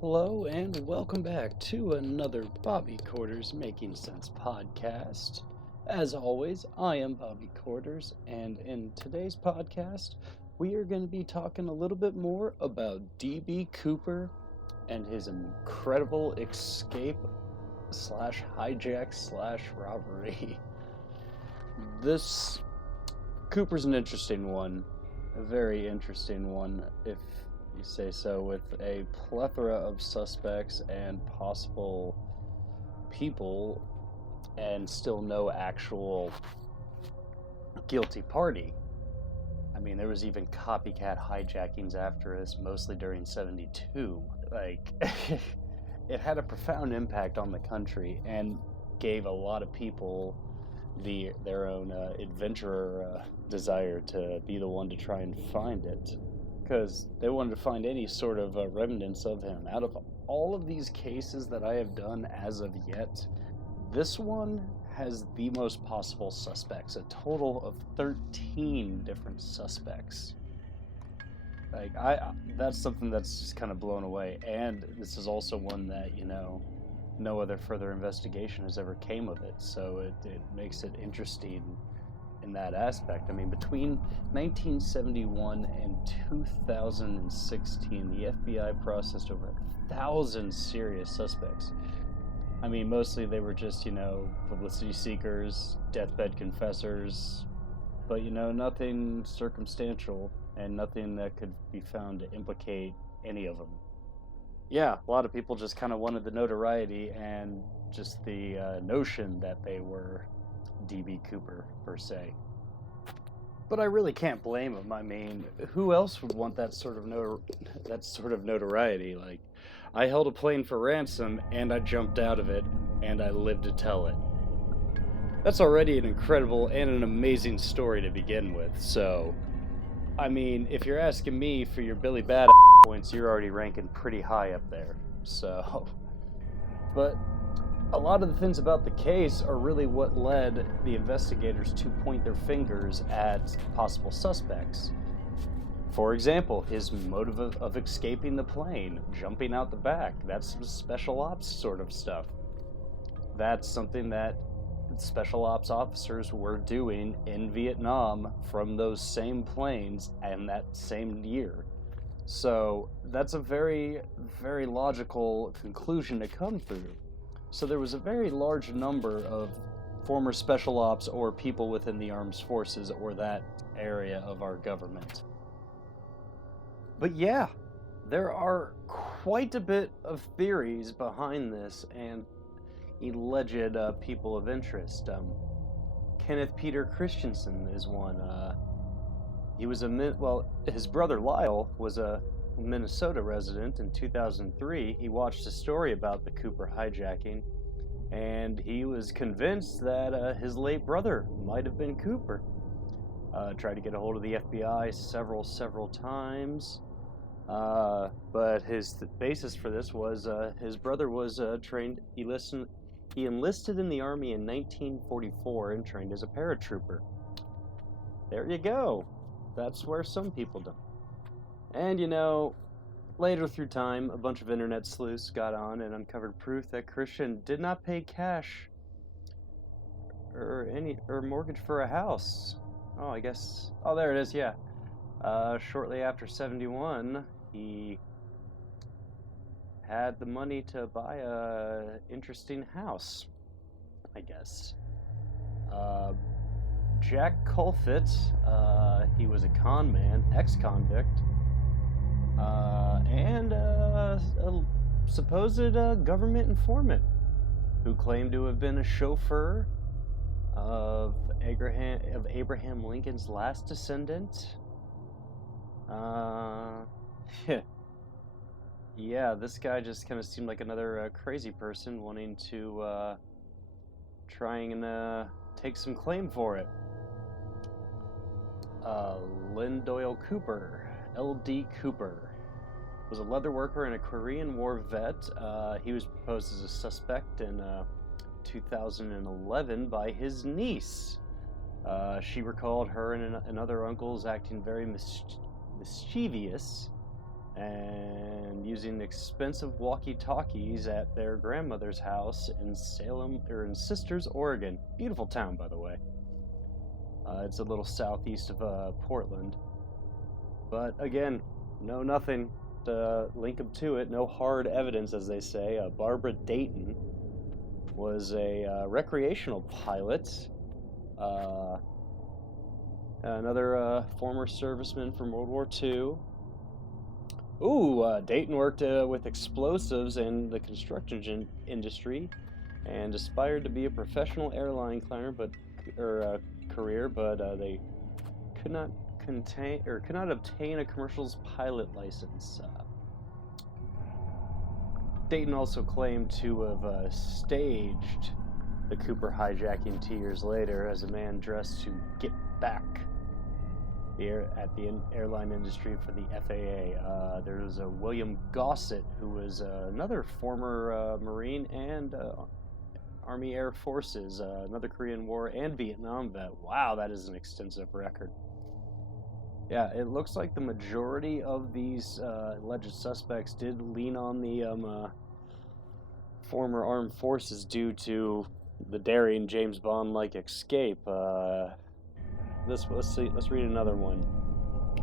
Hello and welcome back to another Bobby Quarters Making Sense podcast. As always, I am Bobby Quarters, and in today's podcast, we are going to be talking a little bit more about D.B. Cooper and his incredible escape slash hijack slash robbery. This Cooper's an interesting one, a very interesting one, if you say so, with a plethora of suspects and possible people and still no actual guilty party. I mean, there was even copycat hijackings after this, mostly during 72. It had a profound impact on the country and gave a lot of people their own adventurer desire to be the one to try and find it, because they wanted to find any sort of remnants of him. Out of all of these cases that I have done as of yet, this one has the most possible suspects, a total of 13 different suspects. That's something that's just kind of blown away, and this is also one that, no other further investigation has ever came of it, so it makes it interesting in that aspect. I mean, between 1971 and 2016, the FBI processed over 1,000 serious suspects. I mean, mostly they were just, publicity seekers, deathbed confessors, but, nothing circumstantial and nothing that could be found to implicate any of them. Yeah, a lot of people just kind of wanted the notoriety and just the notion that they were D.B. Cooper, per se. But I really can't blame him. I mean, who else would want that sort of notoriety? Like, I held a plane for ransom, and I jumped out of it, and I lived to tell it. That's already an incredible and an amazing story to begin with, so... I mean, if you're asking me for your Billy Badass points, you're already ranking pretty high up there, so... But a lot of the things about the case are really what led the investigators to point their fingers at possible suspects. For example, his motive of escaping the plane, jumping out the back, that's some special ops sort of stuff. That's something that special ops officers were doing in Vietnam from those same planes and that same year. So that's a very, very logical conclusion to come through. So there was a very large number of former special ops or people within the armed forces or that area of our government. But yeah, there are quite a bit of theories behind this and alleged people of interest. Kenneth Peter Christensen is one. His brother Lyle was a Minnesota resident. In 2003, he watched a story about the Cooper hijacking, and he was convinced that his late brother might have been Cooper. Tried to get a hold of the FBI several times, but his basis for this was his brother was trained. He enlisted in the Army in 1944 and trained as a paratrooper. There you go. That's where some people do. And, later through time, a bunch of internet sleuths got on and uncovered proof that Christian did not pay cash or mortgage for a house. Oh, there it is, yeah. Shortly after 71, he had the money to buy a interesting house, I guess. Jack Colfit, he was a con man, ex-convict, and a supposed government informant who claimed to have been a chauffeur of Abraham Lincoln's last descendant. Yeah, this guy just kind of seemed like another crazy person wanting to try and take some claim for it. Lynn Doyle Cooper, L.D. Cooper, was a leather worker and a Korean War vet. He was proposed as a suspect in 2011 by his niece. She recalled her and other uncles acting very mischievous and using expensive walkie-talkies at their grandmother's house in Salem, or in Sisters, Oregon. Beautiful town, by the way. It's a little southeast of Portland. But again, nothing to link them to it. No hard evidence, as they say. Barbara Dayton was a recreational pilot. Another former serviceman from World War II. Dayton worked with explosives in the construction industry, and aspired to be a professional airline climber, career, but they could not obtain a commercial pilot license. Dayton also claimed to have staged the Cooper hijacking 2 years later as a man dressed to get back at the airline industry for the FAA. There was a William Gossett, who was another former Marine and Army Air Forces, another Korean War and Vietnam vet. Wow, that is an extensive record. Yeah, it looks like the majority of these alleged suspects did lean on the former armed forces due to the daring James Bond-like escape. Let's read another one.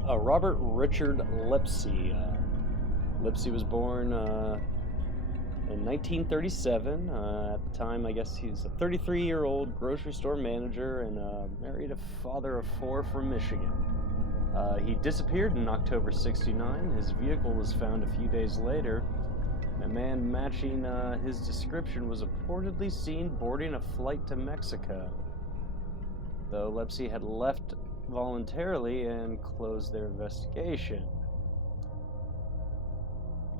Robert Richard Lipsey. Lipsey was born in 1937. At the time, I guess he's a 33-year-old grocery store manager and married a father of 4 from Michigan. He disappeared in October '69. His vehicle was found a few days later. A man matching his description was reportedly seen boarding a flight to Mexico, though Lipsey had left voluntarily and closed their investigation.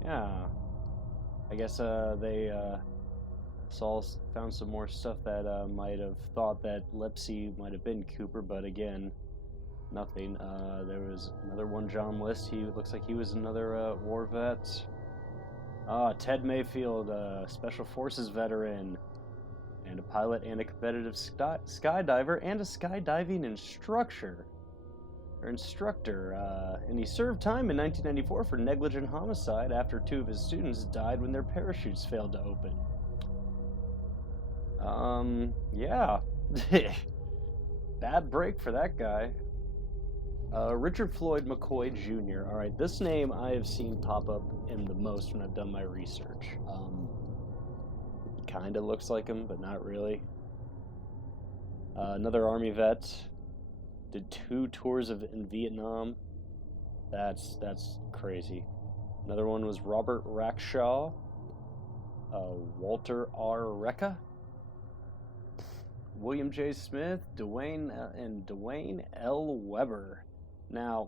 Yeah, I guess they found some more stuff that might have thought that Lipsey might have been Cooper, but again, nothing. There was another one, John List. He looks like he was another war vet. Ted Mayfield, a Special Forces veteran, and a pilot and a competitive skydiver and a skydiving instructor. And he served time in 1994 for negligent homicide after 2 of his students died when their parachutes failed to open. Yeah. Bad break for that guy. Richard Floyd McCoy Jr. All right, this name I have seen pop up in the most when I've done my research. He kind of looks like him, but not really. Another Army vet. Did 2 tours in Vietnam. That's crazy. Another one was Robert Rackshaw. Walter R. Recca. William J. Smith, Dwayne L. Weber. Now,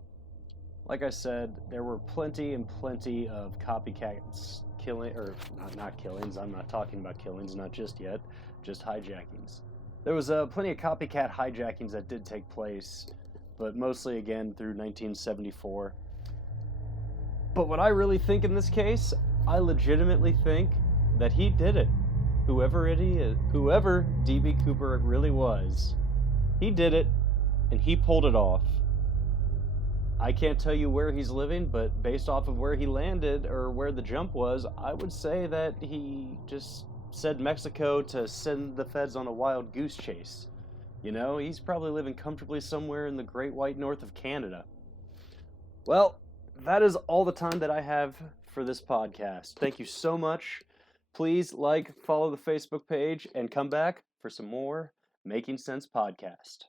like I said, there were plenty of copycats not killings. I'm not talking about killings, not just yet, just hijackings. There was plenty of copycat hijackings that did take place, but mostly again through 1974. But what I really think in this case, I legitimately think that he did it. Whoever D.B. Cooper really was, he did it, and he pulled it off. I can't tell you where he's living, but based off of where he landed or where the jump was, I would say that he just said Mexico to send the feds on a wild goose chase. You know, he's probably living comfortably somewhere in the great white north of Canada. Well, that is all the time that I have for this podcast. Thank you so much. Please follow the Facebook page, and come back for some more Making Sense podcast.